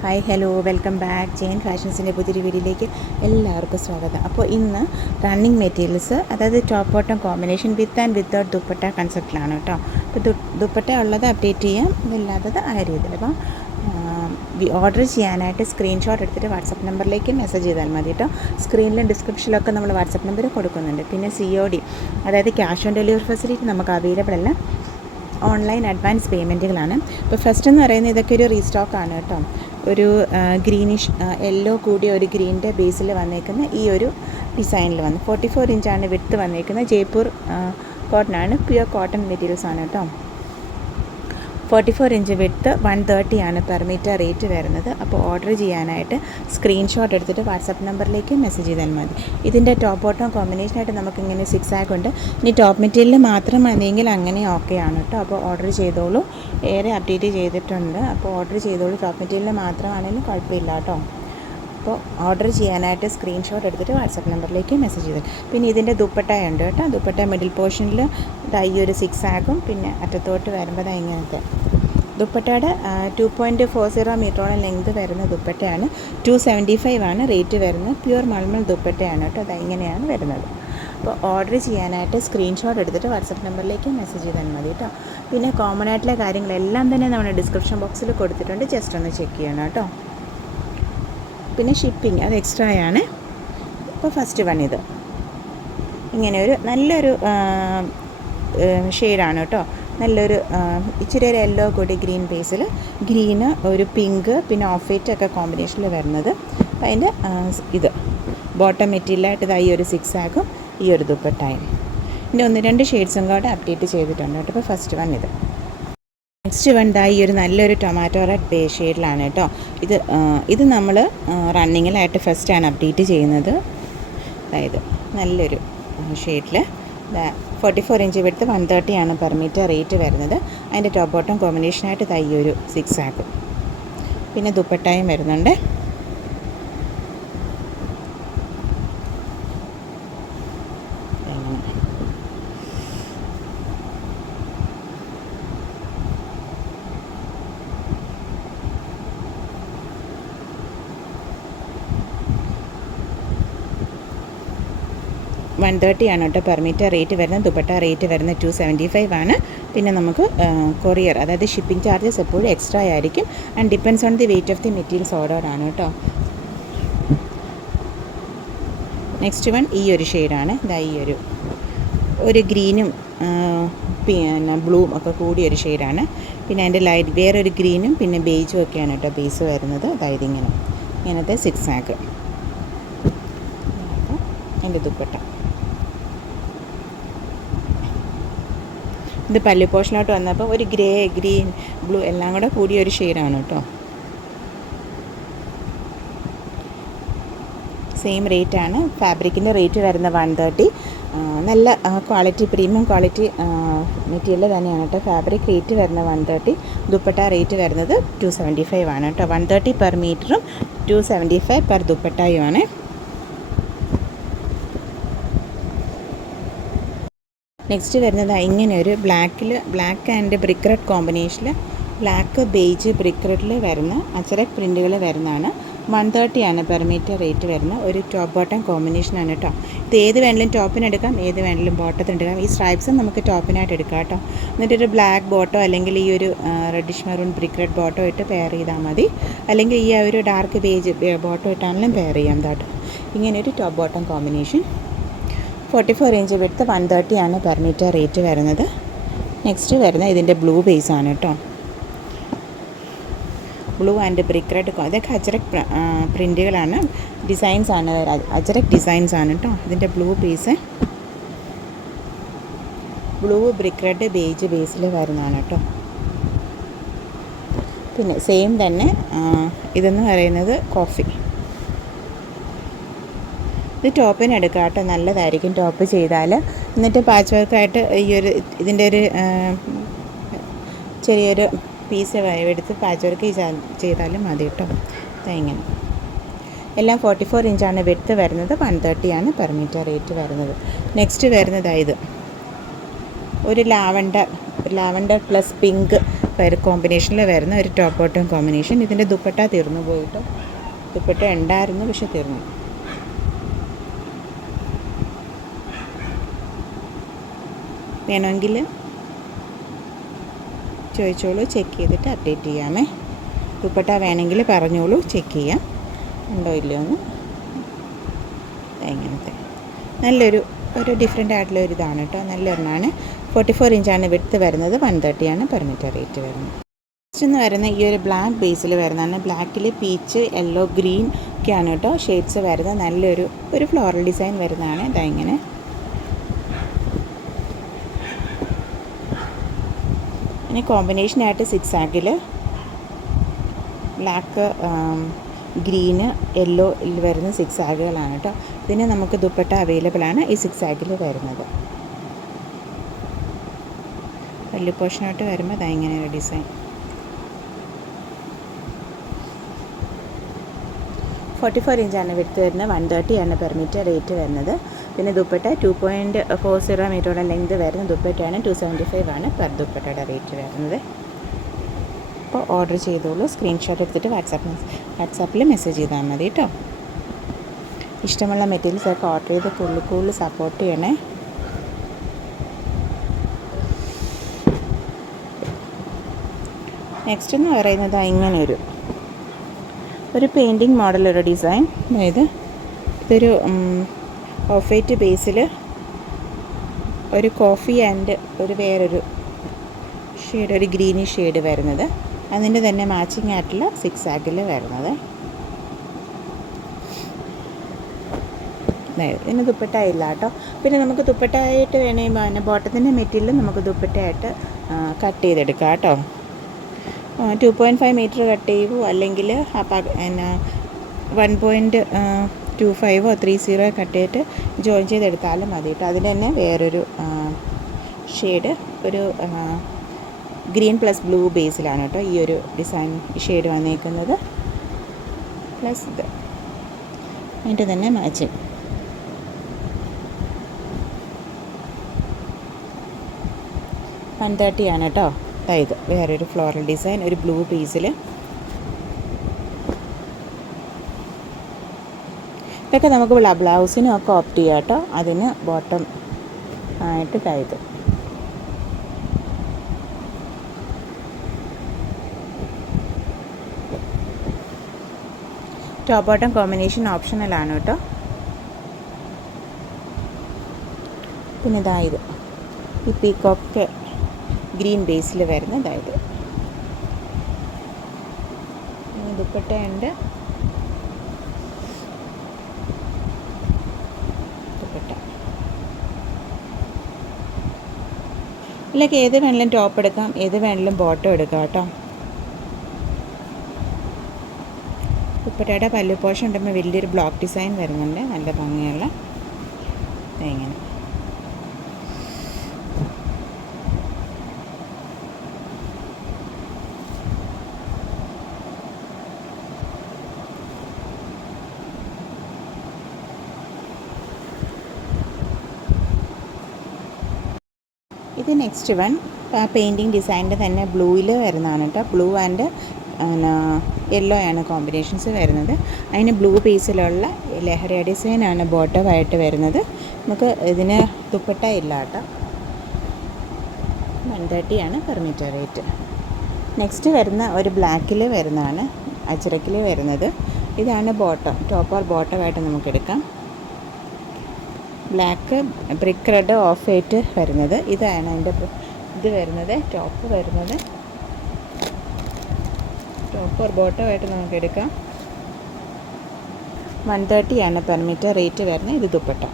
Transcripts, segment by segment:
Hi hello welcome back. Jain ഫാഷൻസിൻ്റെ പുതിയൊരു വീഡിയോയിലേക്ക് എല്ലാവർക്കും സ്വാഗതം. അപ്പോൾ ഇന്ന് റണ്ണിങ് മെറ്റീരിയൽസ്, അതായത് top bottom combination with and without dupatta കൺസെപ്റ്റിലാണ് കേട്ടോ. അപ്പോൾ ദുപ്പട്ട ഉള്ളത് അപ്ഡേറ്റ് ചെയ്യാം, ഇതില്ലാത്തത് ആ രീതിയിൽ. അപ്പം ഓർഡർ ചെയ്യാനായിട്ട് സ്ക്രീൻഷോട്ട് എടുത്തിട്ട് വാട്സപ്പ് നമ്പറിലേക്ക് മെസ്സേജ് ചെയ്താൽ മതി കേട്ടോ. സ്ക്രീനിലും ഡിസ്ക്രിപ്ഷനിലൊക്കെ നമ്മൾ വാട്സപ്പ് നമ്പർ കൊടുക്കുന്നുണ്ട്. പിന്നെ COD, അതായത് ക്യാഷ് ഓൺ ഡെലിവറി ഫെസിലിറ്റി നമുക്ക് അവൈലബിൾ അല്ല, ഓൺലൈൻ അഡ്വാൻസ് പേയ്മെൻറ്റുകളാണ്. ഇപ്പോൾ ഫസ്റ്റ് എന്ന് പറയുന്നത് ഇതൊക്കെ ഒരു റീസ്റ്റോക്കാണ് കേട്ടോ. ഒരു ഗ്രീനിഷ് യെല്ലോ കൂടിയ ഒരു ഗ്രീനിൻ്റെ ബേസിൽ വന്നേക്കുന്ന ഈ ഒരു ഡിസൈനിൽ വന്ന് 44 ഇഞ്ചാണ് വിഡ്ത്ത് വന്നേക്കുന്നത്. ജയ്പൂർ കോട്ടനാണ്, പ്യുവർ കോട്ടൺ മെറ്റീരിയൽസ് ആണ് കേട്ടോ. 44 ഇഞ്ച് വിഡ്ത്ത് 130 ആണ് പെർ മീറ്റർ റേറ്റ് വരുന്നത്. അപ്പോൾ ഓർഡർ ചെയ്യാനായിട്ട് സ്ക്രീൻഷോട്ട് എടുത്തിട്ട് വാട്സപ്പ് നമ്പറിലേക്ക് മെസ്സേജ് ചെയ്താൽ മതി. ഇതിൻ്റെ ടോപ്പ് ബോട്ടം കോമ്പിനേഷനായിട്ട് നമുക്കിങ്ങനെ 6 ആഗ് ഉണ്ട്. ഇനി ടോപ്പ് മെറ്റീരിയൽ മാത്രം മതിയെങ്കിൽ അങ്ങനെ ഓക്കെ ആണ് കേട്ടോ. അപ്പോൾ ഓർഡർ ചെയ്തോളൂ, ഏറെ അപ്ഡേറ്റ് ചെയ്തിട്ടുണ്ട്. അപ്പോൾ ഓർഡർ ചെയ്തോളൂ, ടോപ്പ് മെറ്റീരിയൽ മാത്രമാണെങ്കിലും കുഴപ്പമില്ല കേട്ടോ. അപ്പോൾ ഓർഡർ ചെയ്യാനായിട്ട് സ്ക്രീൻഷോട്ട് എടുത്തിട്ട് വാട്സപ്പ് നമ്പറിലേക്ക് മെസ്സേജ് ചെയ്തു. പിന്നെ ഇതിൻ്റെ ദുപ്പട്ടയുണ്ട് കേട്ടോ. ദുപ്പട്ട മിഡിൽ പോർഷനിൽ ഈ ഒരു 6 ആഗും പിന്നെ അറ്റത്തോട്ട് വരുമ്പോൾ ഇങ്ങനത്തെ ദുപ്പട്ടയുടെ 2.40 മീറ്ററോളം ലെങ്ത് വരുന്ന ദുപ്പട്ടയാണ്. 275 ആണ് റേറ്റ് വരുന്നത്. പ്യുവർ മൾമൽ ദുപ്പട്ടയാണ് കേട്ടോ. ഇങ്ങനെയാണ് വരുന്നത്. അപ്പോൾ ഓർഡർ ചെയ്യാനായിട്ട് സ്ക്രീൻഷോട്ട് എടുത്തിട്ട് വാട്സപ്പ് നമ്പറിലേക്ക് മെസ്സേജ് ചെയ്താൽ മതി കേട്ടോ. പിന്നെ കോമൺ ആയിട്ടുള്ള കാര്യങ്ങളെല്ലാം തന്നെ നമ്മുടെ ഡിസ്ക്രിപ്ഷൻ ബോക്സിൽ കൊടുത്തിട്ടുണ്ട്, ജസ്റ്റ് ഒന്ന് ചെക്ക് ചെയ്യണം കേട്ടോ. പിന്നെ ഷിപ്പിംഗ് അത് എക്സ്ട്രാ ആണ്. ഇപ്പോൾ ഫസ്റ്റ് വൺ ഇത് ഇങ്ങനെ ഒരു നല്ലൊരു ഷെയ്ഡാണ് കേട്ടോ. നല്ലൊരു ഇച്ചിരി ഒരു യെല്ലോ കൂടി ഗ്രീൻ ബേസിൽ, ഗ്രീന് ഒരു പിങ്ക് പിന്നെ ഓഫ് വൈറ്റ് ഒക്കെ കോമ്പിനേഷനിൽ വരുന്നത്. അപ്പം അതിൻ്റെ ഇത് ബോട്ടം മെറ്റീരിയലായിട്ട് ഈ ഒരു 6 ആഗും ഈ ഒരു ദുപ്പട്ടായും. ഇതിൻ്റെ 1-2 ഷെയ്ഡ്സും കൂടെ അപ്ഡേറ്റ് ചെയ്തിട്ടുണ്ട് കേട്ടോ. ഇപ്പോൾ ഫസ്റ്റ് വൺ ഇത്. നെക്സ്റ്റ് വൺ ഈ ഒരു നല്ലൊരു ടൊമാറ്റോ റെഡ് ഷെയ്ഡിലാണ് കേട്ടോ. ഇത് നമ്മൾ റണ്ണിങ്ങിലായിട്ട് ഫസ്റ്റാണ് അപ്ഡേറ്റ് ചെയ്യുന്നത്. അതായത് നല്ലൊരു ഷെയ്ഡിൽ 44 ഇഞ്ച് വിഡ്ത്ത് 130 ആണ് പെർ മീറ്റർ റേറ്റ് വരുന്നത്. അതിൻ്റെ ടോപ്പ് ബോട്ടം കോമ്പിനേഷനായിട്ട് ഈ ഒരു 6 ആഗ് പിന്നെ ദുപ്പട്ടായും വരുന്നുണ്ട്. $130 ആണ് കേട്ടോ പെർ മീറ്റർ റേറ്റ് വരുന്നത്. ദുപ്പട്ട റേറ്റ് വരുന്നത് $275 ആണ്. പിന്നെ നമുക്ക് കൊറിയർ, അതായത് ഷിപ്പിംഗ് ചാർജസ് എപ്പോഴും എക്സ്ട്രാ ആയിരിക്കും. And depends on the weight of the materials ordered ആണ് കേട്ടോ. നെക്സ്റ്റ് വൺ ഈ ഒരു ഷെയ്ഡാണ്. ഈ ഒരു ഗ്രീനും പിന്നെ ബ്ലൂവും ഒക്കെ കൂടിയൊരു ഷെയ്ഡാണ്. പിന്നെ അതിൻ്റെ ലൈറ്റ് വേറൊരു ഗ്രീനും പിന്നെ ബേജും ഒക്കെയാണ് കേട്ടോ ബേസ് വരുന്നത്. അതായത് ഇങ്ങനത്തെ 6 ആഗ് എൻ്റെ ദുപ്പട്ട. ഇത് പല്ലു പോർഷനോട്ട് വന്നപ്പോൾ ഒരു ഗ്രേ, ഗ്രീൻ, ബ്ലൂ എല്ലാം കൂടെ കൂടിയ ഒരു ഷെയ്ഡാണ് കേട്ടോ. സെയിം റേറ്റാണ്. ഫാബ്രിക്കിൻ്റെ റേറ്റ് വരുന്ന 130. നല്ല ക്വാളിറ്റി, പ്രീമിയം ക്വാളിറ്റി മെറ്റീരിയൽ തന്നെയാണ് കേട്ടോ. ഫാബ്രിക് റേറ്റ് വരുന്ന 130. ദുപ്പട്ട റേറ്റ് വരുന്നത് 275 ആണ് കേട്ടോ. 130 പെർ മീറ്ററും 275 പെർ ദുപ്പട്ടയുമാണ്. നെക്സ്റ്റ് വരുന്നത് ഇങ്ങനെ ഒരു ബ്ലാക്ക് ആൻഡ് ബ്രിക്ക് റെഡ് കോമ്പിനേഷനിൽ, ബ്ലാക്ക് ബേജ് ബ്രിക്ക് റെഡിൽ വരുന്ന അച്ചറക് പ്രിൻറ്റുകൾ വരുന്നതാണ്. 130 ആണ് പെർ മീറ്റർ റേറ്റ് വരുന്ന ഒരു ടോപ്പ് ബോട്ടം കോമ്പിനേഷനാണ് കേട്ടോ. ഇത് ഏത് വേണമെങ്കിലും ടോപ്പിനെടുക്കാം, ഏത് വേണമെങ്കിലും ബോട്ടത്തിനെടുക്കാം. ഈ സ്ട്രൈപ്സും നമുക്ക് ടോപ്പിനായിട്ട് എടുക്കാം കേട്ടോ. എന്നിട്ടൊരു ബ്ലാക്ക് ബോട്ടോ അല്ലെങ്കിൽ ഈ ഒരു റെഡിഷ് മെറൂൺ ബ്രിക്ക് റെഡ് ബോട്ടോ ഇട്ട് പെയർ ചെയ്താൽ മതി. അല്ലെങ്കിൽ ഈ ഒരു ഡാർക്ക് ബേജ് ബോട്ടോ ഇട്ടാണെങ്കിലും പെയർ ചെയ്യാം കേട്ടോ. ഇങ്ങനെയൊരു top bottom combination. 44 inch width 130 ആണ് പെർ മീറ്റർ റേറ്റ് വരുന്നത്. നെക്സ്റ്റ് വരുന്ന ഇതിൻ്റെ ബ്ലൂ ബേസ് ആണ് കേട്ടോ. ബ്ലൂ ആൻഡ് ബ്രിക്ക് റെഡ്, ഇതൊക്കെ അജറക് പ്രിൻറ്റുകളാണ്, ഡിസൈൻസ് ആണ്, അജറക് ഡിസൈൻസ് ആണ് കേട്ടോ. ഇതിൻ്റെ blue base, blue brick red beige ബേസിൽ വരുന്നതാണ് കേട്ടോ. പിന്നെ സെയിം തന്നെ ഇതെന്ന് പറയുന്നത് കോഫി. ഇത് ടോപ്പിന് എടുക്കാം കേട്ടോ, നല്ലതായിരിക്കും ടോപ്പ് ചെയ്താൽ. എന്നിട്ട് പാച്ച് വർക്കായിട്ട് ഇതിൻ്റെ ഒരു ചെറിയൊരു പീസ് എടുത്ത് പാച്ച് വർക്ക് ചെയ്താലും മതി കേട്ടോ. ഇങ്ങനെ എല്ലാം 44 ഇഞ്ചാണ് വിഡ്ത്ത് വരുന്നത്. 130 ആണ് പെർ മീറ്റർ റേറ്റ് വരുന്നത്. നെക്സ്റ്റ് വരുന്നത് ഇത് ഒരു ലാവണ്ടർ ലാവൻഡർ പ്ലസ് പിങ്ക് കോമ്പിനേഷനിൽ വരുന്ന ഒരു ടോപ്പ് ബോട്ടം കോമ്പിനേഷൻ. ഇതിൻ്റെ ദുപ്പട്ട തീർന്നു പോയിട്ട്, ദുപ്പട്ട ഉണ്ടായിരുന്നു പക്ഷെ തീർന്നു. വേണമെങ്കിൽ ചോദിച്ചോളൂ, ചെക്ക് ചെയ്തിട്ട് അപ്ഡേറ്റ് ചെയ്യാമേ. ദുപ്പട്ട വേണമെങ്കിൽ പറഞ്ഞോളൂ, ചെക്ക് ചെയ്യാം ഉണ്ടോ ഇല്ലയോ എന്ന്. ഇങ്ങനത്തെ ഒരു ഡിഫറെൻ്റ് ആയിട്ടുള്ള ഒരു ഇതാണ് കേട്ടോ, നല്ലൊരെണ്ണമാണ്. 44 ഇഞ്ചാണ് വിഡ്ത്ത് വരുന്നത്, 130 പെർ മീറ്റർ റേറ്റ് വരുന്നത്. നെക്സ്റ്റ് എന്ന് വരുന്ന ഈ ഒരു ബ്ലാക്ക് ബേസിൽ വരുന്നതാണ്. ബ്ലാക്കിൽ പീച്ച്, യെല്ലോ, ഗ്രീൻ ഒക്കെയാണ് കേട്ടോ ഷെയ്ഡ്സ് വരുന്നത്. ഒരു ഫ്ലോറൽ ഡിസൈൻ വരുന്നതാണ്. ഇതാ ഇങ്ങനെ ഇനി കോമ്പിനേഷനായിട്ട് 6 ആക്കിൽ ബ്ലാക്ക്, ഗ്രീന്, യെല്ലോ വരുന്ന 6 ആഗുകളാണ് കേട്ടോ. ഇതിന് നമുക്ക് ദുപ്പട്ട അവൈലബിൾ ആണ് ഈ 6 ആഗിൽ വരുന്നത്. വലിയ പോർഷനായിട്ട് വരുമ്പോൾ അതാ ഇങ്ങനെ ഒരു ഡിസൈൻ. 44 ഇഞ്ചാണ് വിഡ്ത്ത് വരുന്നത്, 130 പെർ മീറ്റർ റേറ്റ് വരുന്നത്. പിന്നെ ദുപ്പട്ട 2.40 മീറ്ററോളം ലെങ്ത് വരുന്ന ദുപ്പട്ടയാണ്. 275 പെർ ദുപ്പട്ടയുടെ റേറ്റ് വരുന്നത്. അപ്പോൾ ഓർഡർ ചെയ്തോളൂ, സ്ക്രീൻഷോട്ട് എടുത്തിട്ട് വാട്സാപ്പിൽ മെസ്സേജ് ചെയ്താൽ മതി കേട്ടോ. ഇഷ്ടമുള്ള മെറ്റീരിയൽസൊക്കെ ഓർഡർ ചെയ്ത് കൂടുതൽ സപ്പോർട്ട് ചെയ്യണേ. നെക്സ്റ്റ് എന്ന് പറയുന്നത് ഇങ്ങനെ ഒരു പെയിൻറ്റിങ് മോഡലൊരു ഡിസൈൻ. അതായത് ഇതൊരു ഓഫ് വൈറ്റ് ബേസിൽ ഒരു കോഫി ആൻഡ് വേറൊരു ഷെയ്ഡ്, ഒരു ഗ്രീനിഷ് ഷെയ്ഡ് വരുന്നത്. അതിൻ്റെ തന്നെ മാച്ചിങ് ആയിട്ടുള്ള 6 ആഗിൽ വരുന്നത്. ഇതിന് ദുപ്പട്ട ഇല്ല കേട്ടോ. പിന്നെ നമുക്ക് ദുപ്പട്ടയായിട്ട് വേണമെങ്കിൽ ബോട്ടത്തിൻ്റെ മെറ്റീരിയൽ നമുക്ക് ദുപ്പട്ടയായിട്ട് കട്ട് ചെയ്തെടുക്കാം കേട്ടോ. 2.5 മീറ്റർ കട്ട് ചെയ്യുമോ, അല്ലെങ്കിൽ 1.25 30 കട്ട് ചെയ്തിട്ട് ജോയിൻ ചെയ്തെടുത്താലും മതി കേട്ടോ. അതിൻ്റെ തന്നെ വേറൊരു ഷെയ്ഡ്, ഒരു ഗ്രീൻ പ്ലസ് ബ്ലൂ ബേസിലാണ് കേട്ടോ ഈ ഒരു ഡിസൈൻ ഷെയ്ഡ് വന്നേക്കുന്നത്. പ്ലസ് ഇത് അതിൻ്റെ തന്നെ മാച്ചിങ്. 130 കേട്ടോ. അതായത് വേറൊരു ഫ്ലോറൽ ഡിസൈൻ, ഒരു ബ്ലൂ പീസിൽ. ഇതൊക്കെ നമുക്ക് ബ്ലൗസിനും ഒക്കെ ഓപ്റ്റ് ചെയ്യാം കേട്ടോ. അതിന് ബോട്ടം ആയിട്ട് ഇതായത് ടോപ്പ് ബോട്ടം കോമ്പിനേഷൻ ഓപ്ഷണലാണ് കേട്ടോ. പിന്നെ ഇതായത് ഈ പീക്കോക്ക് ഗ്രീൻ ബേസിൽ വരുന്ന ഇതായത് ദുപ്പട്ടയുണ്ട്. ദുപ്പട്ട ഇതിലേക്ക് ഏത് വേണമെങ്കിലും ടോപ്പ് എടുക്കാം, ഏത് വേണമെങ്കിലും ബോട്ടം എടുക്കാം കേട്ടോ. ദുപ്പട്ടയുടെ പല്ലു പോർഷൻ ഉണ്ടെങ്കിൽ വലിയൊരു ബ്ലോക്ക് ഡിസൈൻ വരുന്നുണ്ട്, നല്ല ഭംഗിയുള്ള. ഇങ്ങനെ ഇത് നെക്സ്റ്റ് വൺ പെയിൻറ്റിങ് ഡിസൈനിൻ്റെ തന്നെ ബ്ലൂവിൽ വരുന്നതാണ് കേട്ടോ. ബ്ലൂ ആൻഡ് യെല്ലോ ആണ് കോമ്പിനേഷൻസ് വരുന്നത്. അതിന് ബ്ലൂ പീസിലുള്ള ലഹരിയ ഡിസൈനാണ് ബോട്ടമായിട്ട് വരുന്നത്. നമുക്ക് ഇതിന് ദുപ്പട്ട ഇല്ല കേട്ടോ. 130 പെർ മീറ്റർ റേറ്റ്. നെക്സ്റ്റ് വരുന്ന ഒരു ബ്ലാക്കിൽ വരുന്നതാണ്, അജ്രക്കിൽ വരുന്നത്. ഇതാണ് ബോട്ടം, ടോപ്പ് ഓർ ബോട്ടമായിട്ട് നമുക്കെടുക്കാം. Black, brick red, off white വരുന്നത്. ഇതാണ് അതിൻ്റെ ഇത് വരുന്നത്, ടോപ്പ് വരുന്നത്. ടോപ്പ് ഓർ ബോട്ടമായിട്ട് നമുക്ക് എടുക്കാം. 130 പെർ മീറ്റർ റേറ്റ് വരുന്നത്. ഇത് ദുപ്പട്ട.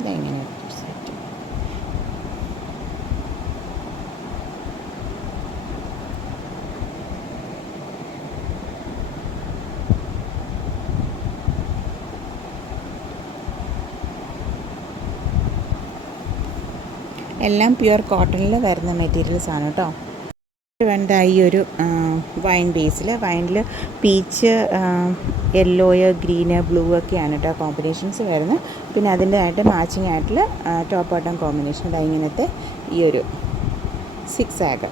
ഇതെങ്ങനെ സെറ്റ്. എല്ലാം പ്യുവർ കോട്ടണിൽ വരുന്ന മെറ്റീരിയൽസാണ് കേട്ടോ. വേണ്ട ഈ ഒരു വൈൻ ബേസിൽ വൈനിൽ പീച്ച് യെല്ലോയ് ഗ്രീന് ബ്ലൂ ഒക്കെയാണ് കേട്ടോ കോമ്പിനേഷൻസ് വരുന്നത്. പിന്നെ അതിൻ്റെതായിട്ട് മാച്ചിങ് ആയിട്ടുള്ള ടോപ്പ് ബോട്ടം കോമ്പിനേഷൻ ഇങ്ങനത്തെ ഈ ഒരു 6 ആഗ്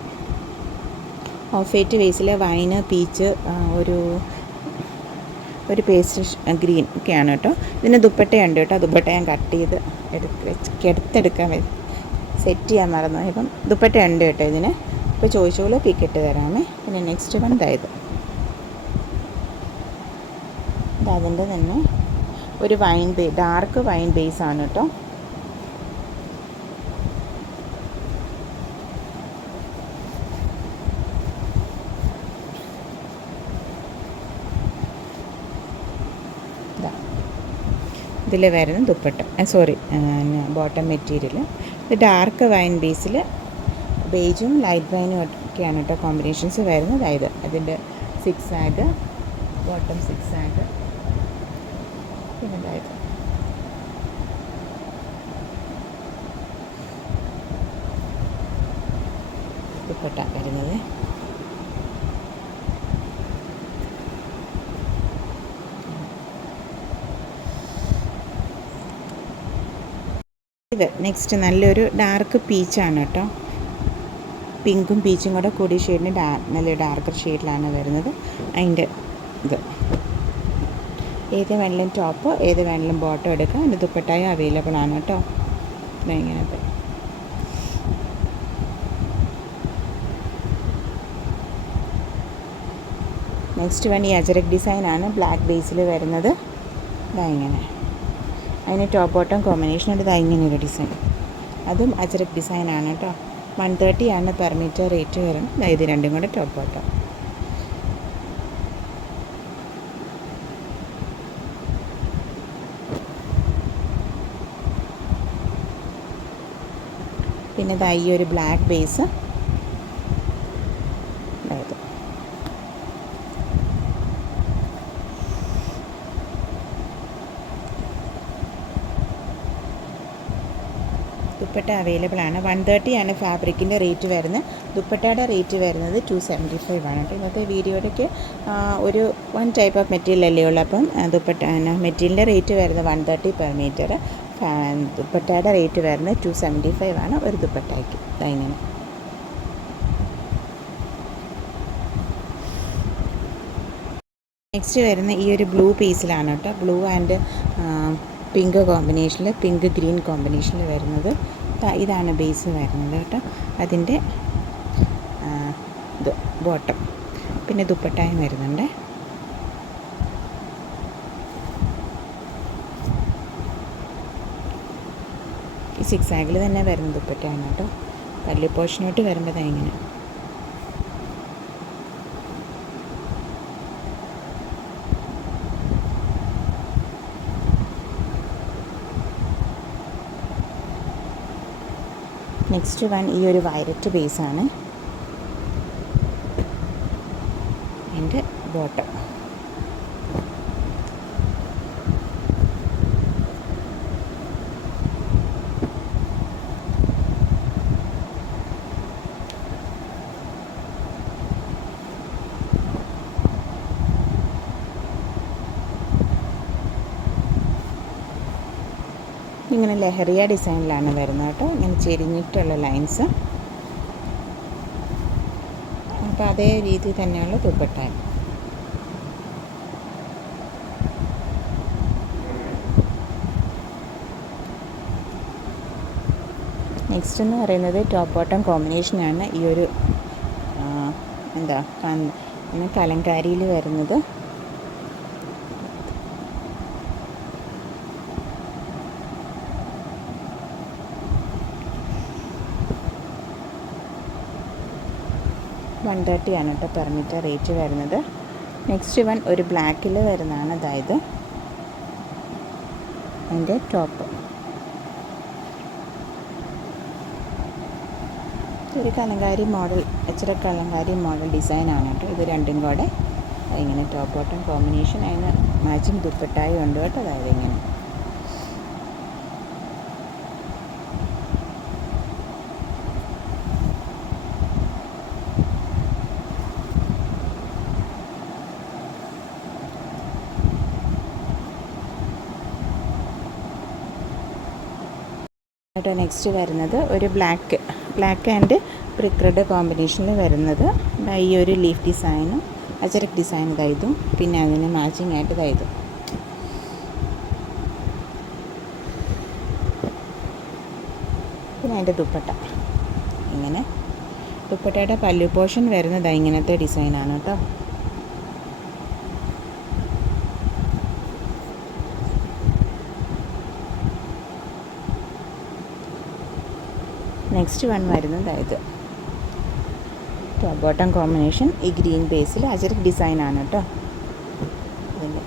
of white Basil wine peach ഒരു പേസ്റ്റ് ഗ്രീൻ ഒക്കെയാണ് കേട്ടോ. ഇതിന് ദുപ്പട്ടയുണ്ട് കേട്ടോ. ദുപ്പട്ട ഞാൻ കട്ട് ചെയ്ത് എടുത്തെടുക്കാൻ സെറ്റ് ചെയ്യാൻ മറന്നു. ഇപ്പം ദുപ്പട്ടയുണ്ട് കേട്ടോ ഇതിന്. ഇപ്പോൾ ചോദിച്ചോളൂ പിക്കിട്ട് തരാമേ. പിന്നെ നെക്സ്റ്റ് വൺ ഇതായത് അതിൻ്റെ തന്നെ ഒരു ഡാർക്ക് വൈൻ ബേസാണ് കേട്ടോ. ഇതിൽ വരുന്ന ദുപ്പട്ട ബോട്ടം മെറ്റീരിയൽ ഇത് ഡാർക്ക് വൈൻ ബേസിൽ ബേജും ലൈറ്റ് വൈനും ഒക്കെയാണ് കേട്ടോ കോമ്പിനേഷൻസ് വരുന്നത്. അതായത് അതിൻ്റെ 6 ആഗ് ബോട്ടം 6 ആഗ് പിന്നെ അതായത് ദുപ്പട്ട വരുന്നത്. ഇത് നെക്സ്റ്റ് നല്ലൊരു ഡാർക്ക് പീച്ചാണ് കേട്ടോ. പിങ്കും പീച്ചും കൂടെ കൂടിയ ഷെയ്ഡിന് നല്ലൊരു ഡാർക്കർ ഷെയ്ഡിലാണ് വരുന്നത്. അതിൻ്റെ ഇത് ഏത് വേണമെങ്കിലും ടോപ്പ് ഏത് വേണമെങ്കിലും ബോട്ടം എടുക്കാം. അതിൻ്റെ ദുപ്പട്ടായും അവൈലബിൾ ആണ് കേട്ടോ. ഇങ്ങനത്തെ നെക്സ്റ്റ് വൺ ഈ അജരക് ഡിസൈനാണ് ബ്ലാക്ക് ബേസിൽ വരുന്നത്. ഇങ്ങനെ അതിന് ടോപ്പ് ബോട്ടം കോമ്പിനേഷൻ ഉണ്ട്. ഇങ്ങനെ ഒരു ഡിസൈൻ അതും അജരക് ഡിസൈനാണ് കേട്ടോ. 130 ആണ് പെർ മീറ്റർ റേറ്റ് വരുന്നത്. ഇത് രണ്ടും കൂടെ ടോപ്പ് ബോട്ടം. പിന്നെ ഈ ഒരു ബ്ലാക്ക് ബേസ് ദുപ്പട്ട അവൈലബിൾ ആണ്. 130 ആണ് ഫാബ്രിക്കിൻ്റെ റേറ്റ് വരുന്നത്. ദുപ്പട്ടയുടെ റേറ്റ് വരുന്നത് 275 ആണ് കേട്ടോ. ഇന്നത്തെ വീഡിയോയിലേക്ക് ഒരു 1 ടൈപ്പ് ഓഫ് മെറ്റീരിയൽ അല്ലേ ഉള്ളൂ. അപ്പം ദുപ്പട്ട മെറ്റീരിയലിൻ്റെ റേറ്റ് വരുന്നത് 130 പെർ മീറ്റർ. ദുപ്പട്ടയുടെ റേറ്റ് വരുന്നത് 275 ആണ് ഒരു ദുപ്പട്ടയ്ക്ക്. ഇങ്ങനെ നെക്സ്റ്റ് വരുന്ന ഈ ഒരു ബ്ലൂ പീസിലാണ് കേട്ടോ. ബ്ലൂ ആൻഡ് പിങ്ക് കോമ്പിനേഷനിൽ പിങ്ക് ഗ്രീൻ കോമ്പിനേഷനിൽ വരുന്നത്. ഇതാണ് ബേസ് വരുന്നത് കേട്ടോ. അതിൻ്റെ ഇത് ബോട്ടം പിന്നെ ദുപ്പട്ടായും വരുന്നുണ്ട്. ഈ 6 ആഗിൽ തന്നെ വരുന്ന ദുപ്പട്ടയാണ് കേട്ടോ. പല്ലി പോർഷനോട്ട് വരുമ്പോൾ ഇങ്ങനെ നെക്സ്റ്റ് വൺ ഈ ഒരു വയലറ്റ് ബേസാണ് എൻ്റെ ബോട്ടം. ഇങ്ങനെ ലഹരിയ ഡിസൈനിലാണ് വരുന്നത് കേട്ടോ. ഇങ്ങനെ ചെരിഞ്ഞിട്ടുള്ള ലൈൻസ്. അപ്പോൾ അതേ രീതി തന്നെയുള്ള ദുപ്പട്ട. നെക്സ്റ്റ് എന്ന് പറയുന്നത് ടോപ്പ് ബോട്ടം കോമ്പിനേഷനാണ്. ഈ ഒരു കലങ്കാരിയിൽ വരുന്നത്. $130 ആണ് കേട്ടോ പെർ മീറ്റർ റേറ്റ് വരുന്നത്. നെക്സ്റ്റ് വൺ ഒരു ബ്ലാക്കിൽ വരുന്നതാണ്. അതായത് അതിൻ്റെ ടോപ്പ് ഒരു കലങ്കാരി മോഡൽ കലങ്കാരി മോഡൽ ഡിസൈനാണ് കേട്ടോ. ഇത് രണ്ടും കൂടെ ഇങ്ങനെ ടോപ്പ് ബോട്ടം കോമ്പിനേഷൻ. അതിന് മാച്ചിങ് ദുപ്പട്ടായും ഉണ്ട് കേട്ടോ. അതായത് ഇങ്ങനെ കേട്ടോ. നെക്സ്റ്റ് വരുന്നത് ഒരു ബ്ലാക്ക് ആൻഡ് ബ്രിക്ക് റെഡ് കോമ്പിനേഷനിൽ വരുന്നത് ഈ ഒരു ലീഫ് ഡിസൈനും അജരക് ഡിസൈൻ ഇതായതും പിന്നെ അതിന് മാച്ചിങ് ആയിട്ട് ഇതായതും. പിന്നെ അതിൻ്റെ ദുപ്പട്ട ഇങ്ങനെ, ദുപ്പട്ടയുടെ പല്ലു പോർഷൻ വരുന്നത് ഇങ്ങനത്തെ ഡിസൈനാണ് കേട്ടോ. നെക്സ്റ്റ് വൺ വരുന്നത് ഇത് ടോപ്പ് ബോട്ടം കോമ്പിനേഷൻ ഈ ഗ്രീൻ ബേസിൽ അജരക് ഡിസൈനാണ് കേട്ടോ. ഇതിൻ്റെ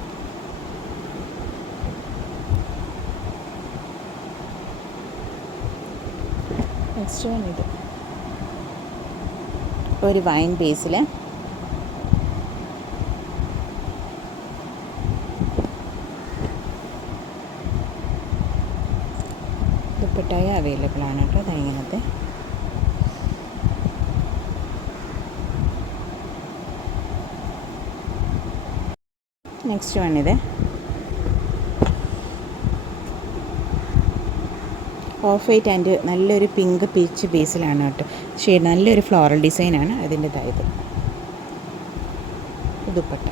നെക്സ്റ്റ് വൺ ഇത് ഒരു വൈൻ ബേസിൽ ദുപ്പട്ടായ അവൈലബിൾ ആണ് കേട്ടോ. അത് ഇങ്ങനത്തെ നെക്സ്റ്റ് വൺ ഇത് ഓഫ് വൈറ്റ് ആൻഡ് നല്ലൊരു പിങ്ക് പീച്ച് ബേസിലാണ് കേട്ടോ. ഷെയ്ഡ് നല്ലൊരു ഫ്ലോറൽ ഡിസൈനാണ് അതിൻ്റെതായത്. ദുപ്പട്ട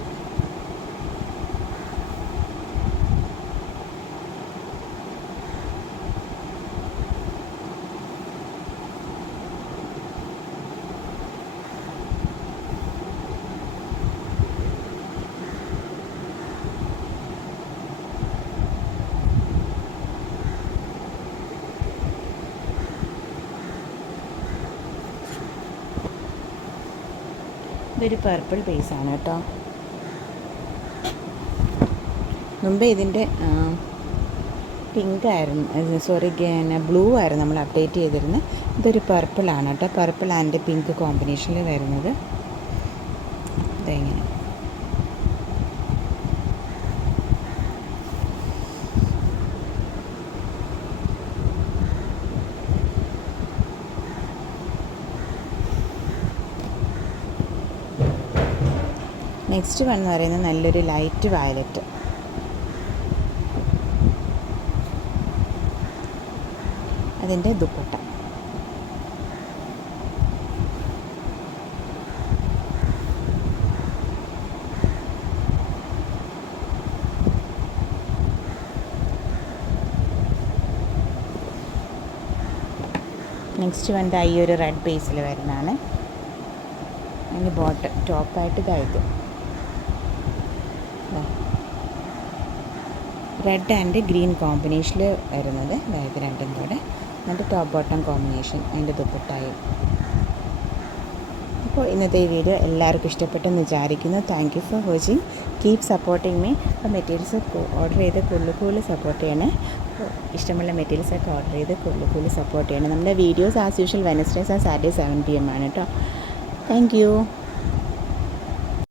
ഇതൊരു പർപ്പിൾ ബേസാണ് കേട്ടോ. മുമ്പ് ഇതിൻ്റെ പിങ്ക് ആയിരുന്നു, സോറി ബ്ലൂ ആയിരുന്നു നമ്മൾ അപ്ഡേറ്റ് ചെയ്തിരുന്നത്. ഇതൊരു പർപ്പിളാണ് കേട്ടോ. പർപ്പിൾ ആൻഡ് പിങ്ക് കോമ്പിനേഷനിൽ വരുന്നത് ഇതെങ്ങനെ. നെക്സ്റ്റ് വൺ എന്ന് പറയുന്നത് നല്ലൊരു ലൈറ്റ് വയലറ്റ്. അതിൻ്റെ ദുപ്പട്ട നെക്സ്റ്റ് വൺ ഈ ഒരു റെഡ് ബേസിൽ വരുന്നതാണ്. അതിന് ടോപ്പായിട്ട് ഇതായത് റെഡ് ആൻഡ് ഗ്രീൻ കോമ്പിനേഷനിൽ വരുന്നത്, അതായത് രണ്ടും കൂടെ. എന്നിട്ട് ടോപ്പ് ബോട്ടം കോമ്പിനേഷൻ അതിൻ്റെ ദുപ്പട്ടായും. അപ്പോൾ ഇന്നത്തെ ഈ വീഡിയോ എല്ലാവർക്കും ഇഷ്ടപ്പെട്ടെന്ന് വിചാരിക്കുന്നു. Thank you for watching. Keep supporting me. അപ്പോൾ മെറ്റീരിയൽസ് ഓർഡർ ചെയ്ത് കൂടുതൽ സപ്പോർട്ട് ചെയ്യണേ. ഇഷ്ടമുള്ള മെറ്റീരിയൽസൊക്കെ ഓർഡർ ചെയ്ത് കൂടുതൽ സപ്പോർട്ട് ചെയ്യണം. നമ്മുടെ videos as usual Wednesdays and Saturday 7 PM ആണ് കേട്ടോ. Thank you.